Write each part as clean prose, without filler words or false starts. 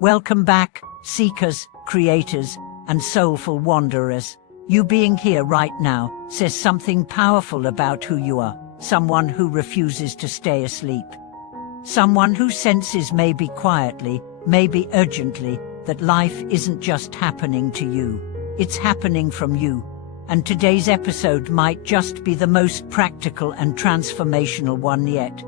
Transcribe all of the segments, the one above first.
Welcome back, seekers, creators, and soulful wanderers. You being here right now says something powerful about who you are. Someone who refuses to stay asleep. Someone who senses, maybe quietly, maybe urgently, that life isn't just happening to you. It's happening from you. And today's episode might just be the most practical and transformational one yet.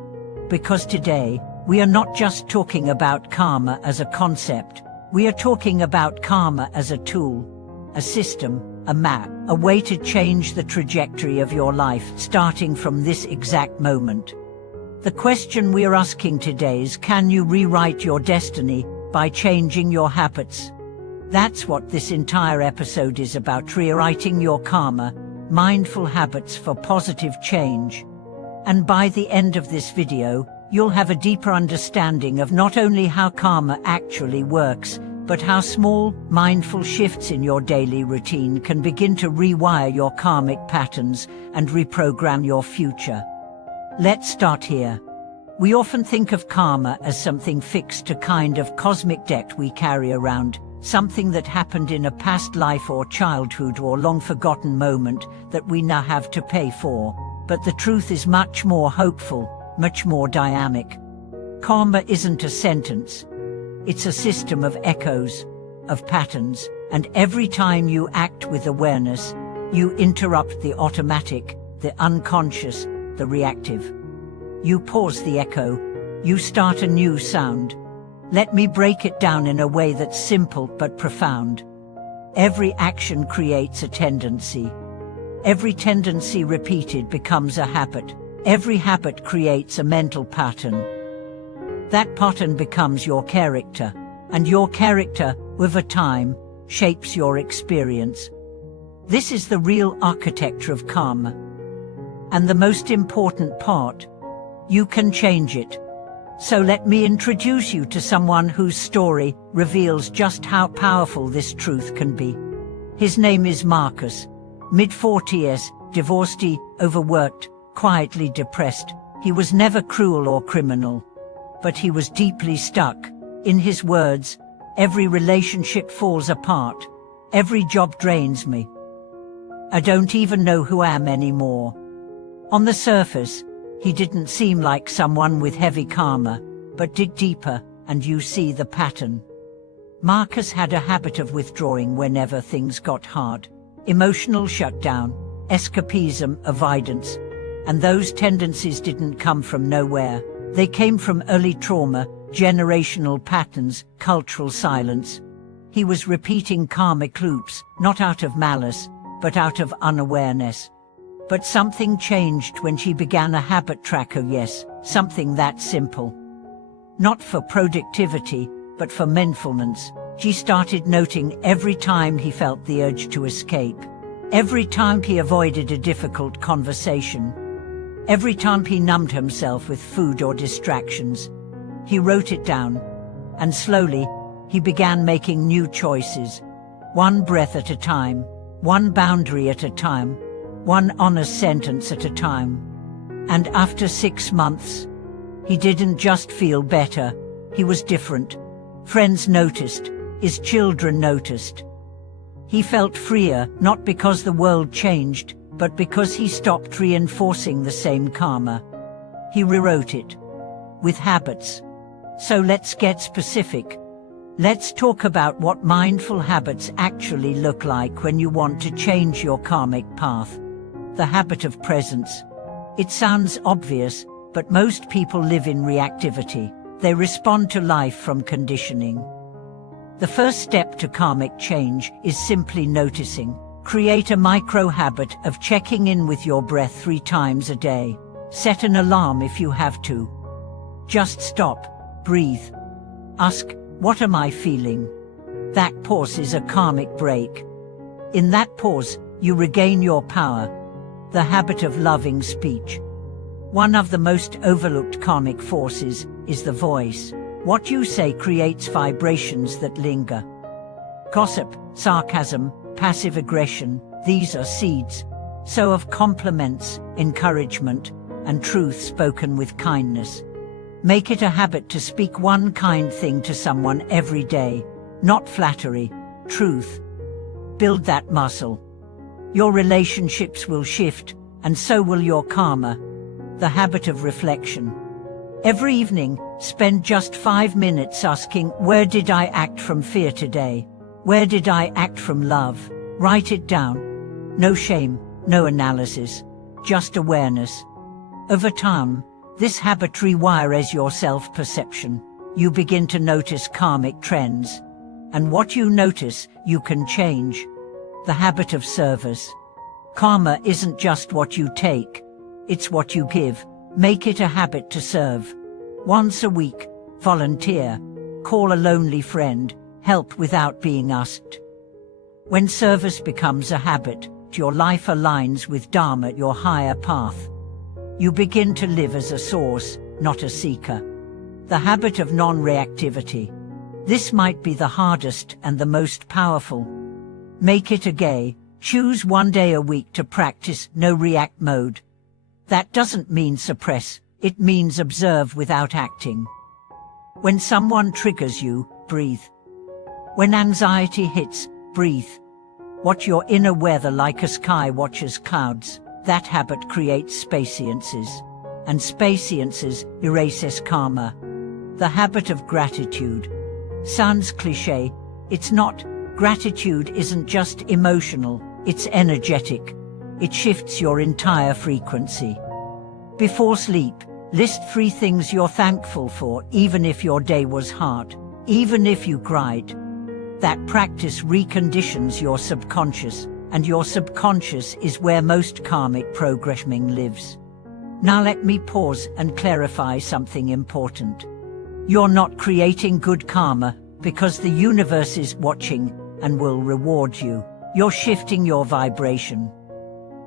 Because today, we are not just talking about karma as a concept. We are talking about karma as a tool, a system, a map, a way to change the trajectory of your life starting from this exact moment. The question we are asking today is, can you rewrite your destiny by changing your habits? That's what this entire episode is about: rewriting your karma, mindful habits for positive change. And by the end of this video, you'll have a deeper understanding of not only how karma actually works, but how small, mindful shifts in your daily routine can begin to rewire your karmic patterns and reprogram your future. Let's start here. We often think of karma as something fixed, a kind of cosmic debt we carry around, something that happened in a past life or childhood or long-forgotten moment that we now have to pay for. But the truth is much more hopeful, much more dynamic. Karma isn't a sentence. It's a system of echoes, of patterns, and every time you act with awareness, you interrupt the automatic, the unconscious, the reactive. You pause the echo, you start a new sound. Let me break it down in a way that's simple but profound. Every action creates a tendency. Every tendency repeated becomes a habit. Every habit creates a mental pattern. That pattern becomes your character, and your character, over time, shapes your experience. This is the real architecture of karma. And the most important part, you can change it. So let me introduce you to someone whose story reveals just how powerful this truth can be. His name is Marcus, mid-40s, divorcee, overworked, quietly depressed. He was never cruel or criminal, but he was deeply stuck. In his words, every relationship falls apart. Every job drains me. I don't even know who I am anymore. On the surface, he didn't seem like someone with heavy karma, but dig deeper and you see the pattern. Marcus had a habit of withdrawing whenever things got hard. Emotional shutdown, escapism, avoidance. And those tendencies didn't come from nowhere. They came from early trauma, generational patterns, cultural silence. He was repeating karmic loops, not out of malice, but out of unawareness. But something changed when she began a habit tracker, yes, something that simple. Not for productivity, but for mindfulness. She started noting every time he felt the urge to escape. Every time he avoided a difficult conversation. Every time he numbed himself with food or distractions. He wrote it down. And slowly, he began making new choices. One breath at a time. One boundary at a time. One honest sentence at a time. And after 6 months, he didn't just feel better, he was different. Friends noticed, his children noticed. He felt freer, not because the world changed, but because he stopped reinforcing the same karma. He rewrote it. With habits. So let's get specific. Let's talk about what mindful habits actually look like when you want to change your karmic path. The habit of presence. It sounds obvious, but most people live in reactivity. They respond to life from conditioning. The first step to karmic change is simply noticing. Create a micro-habit of checking in with your breath 3 times a day. Set an alarm if you have to. Just stop, breathe. Ask, what am I feeling? That pause is a karmic break. In that pause, you regain your power. The habit of loving speech. One of the most overlooked karmic forces is the voice. What you say creates vibrations that linger. Gossip, sarcasm, passive aggression, these are seeds. So of compliments, encouragement, and truth spoken with kindness. Make it a habit to speak one kind thing to someone every day. Not flattery, truth. Build that muscle. Your relationships will shift, and so will your karma. The habit of reflection. Every evening, spend just 5 minutes asking, where did I act from fear today? Where did I act from love? Write it down. No shame, no analysis, just awareness. Over time, this habit rewires your self-perception. You begin to notice karmic trends. And what you notice, you can change. The habit of service. Karma isn't just what you take, it's what you give. Make it a habit to serve. Once a week, volunteer, call a lonely friend, help without being asked. When service becomes a habit, your life aligns with Dharma, your higher path. You begin to live as a source, not a seeker. The habit of non-reactivity. This might be the hardest and the most powerful. Make it a gay. Choose one day a week to practice no-react mode. That doesn't mean suppress, it means observe without acting. When someone triggers you, breathe. When anxiety hits, breathe. Watch your inner weather like a sky watches clouds. That habit creates spatiences. And spatiences erases karma. The habit of gratitude. Sounds cliché, it's not. Gratitude isn't just emotional, it's energetic. It shifts your entire frequency. Before sleep, list 3 things you're thankful for, even if your day was hard, even if you cried. That practice reconditions your subconscious, and your subconscious is where most karmic programming lives. Now let me pause and clarify something important. You're not creating good karma because the universe is watching and will reward you. You're shifting your vibration.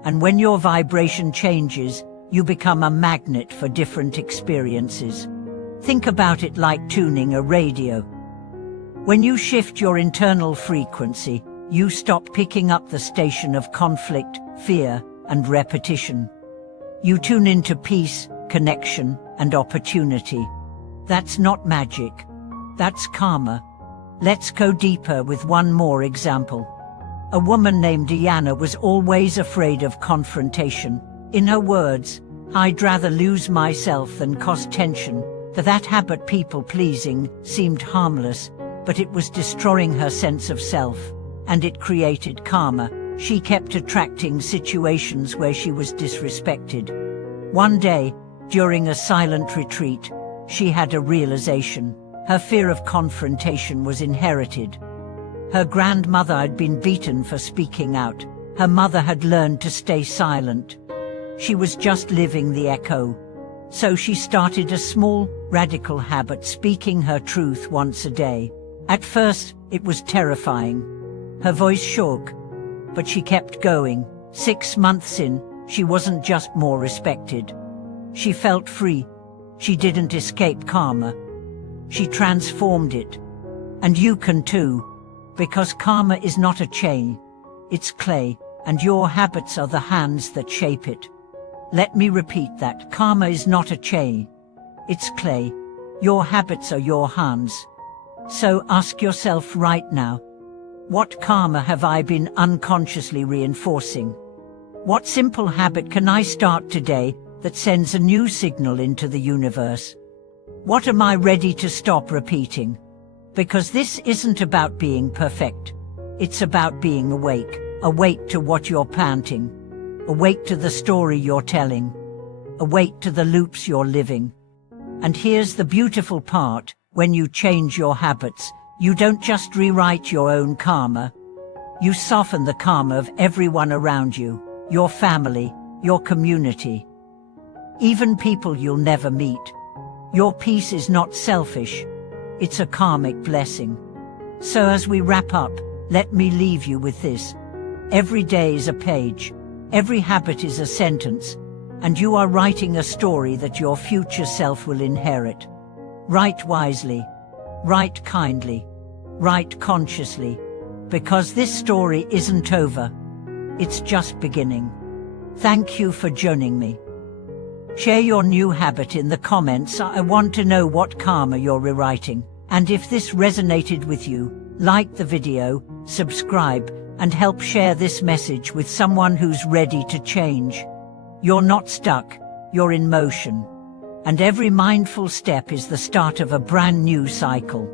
And when your vibration changes, you become a magnet for different experiences. Think about it like tuning a radio. When you shift your internal frequency, you stop picking up the station of conflict, fear, and repetition. You tune into peace, connection, and opportunity. That's not magic. That's karma. Let's go deeper with one more example. A woman named Diana was always afraid of confrontation. In her words, "I'd rather lose myself than cause tension." That habit, people-pleasing, seemed harmless, but it was destroying her sense of self, and it created karma. She kept attracting situations where she was disrespected. One day, during a silent retreat, she had a realization. Her fear of confrontation was inherited. Her grandmother had been beaten for speaking out. Her mother had learned to stay silent. She was just living the echo. So she started a small, radical habit, speaking her truth once a day. At first, it was terrifying. Her voice shook, but she kept going. 6 months in, she wasn't just more respected. She felt free. She didn't escape karma. She transformed it. And you can too. Because karma is not a chain. It's clay, and your habits are the hands that shape it. Let me repeat that. Karma is not a chain. It's clay. Your habits are your hands. So ask yourself right now, what karma have I been unconsciously reinforcing? What simple habit can I start today that sends a new signal into the universe? What am I ready to stop repeating? Because this isn't about being perfect. It's about being awake. Awake to what you're planting. Awake to the story you're telling. Awake to the loops you're living. And here's the beautiful part. When you change your habits, you don't just rewrite your own karma. You soften the karma of everyone around you, your family, your community, even people you'll never meet. Your peace is not selfish. It's a karmic blessing. So as we wrap up, let me leave you with this. Every day is a page. Every habit is a sentence. And you are writing a story that your future self will inherit. Write wisely. Write kindly. Write consciously. Because this story isn't over. It's just beginning. Thank you for joining me. Share your new habit in the comments. I want to know what karma you're rewriting. And if this resonated with you, like the video, subscribe, and help share this message with someone who's ready to change. You're not stuck, you're in motion. And every mindful step is the start of a brand new cycle.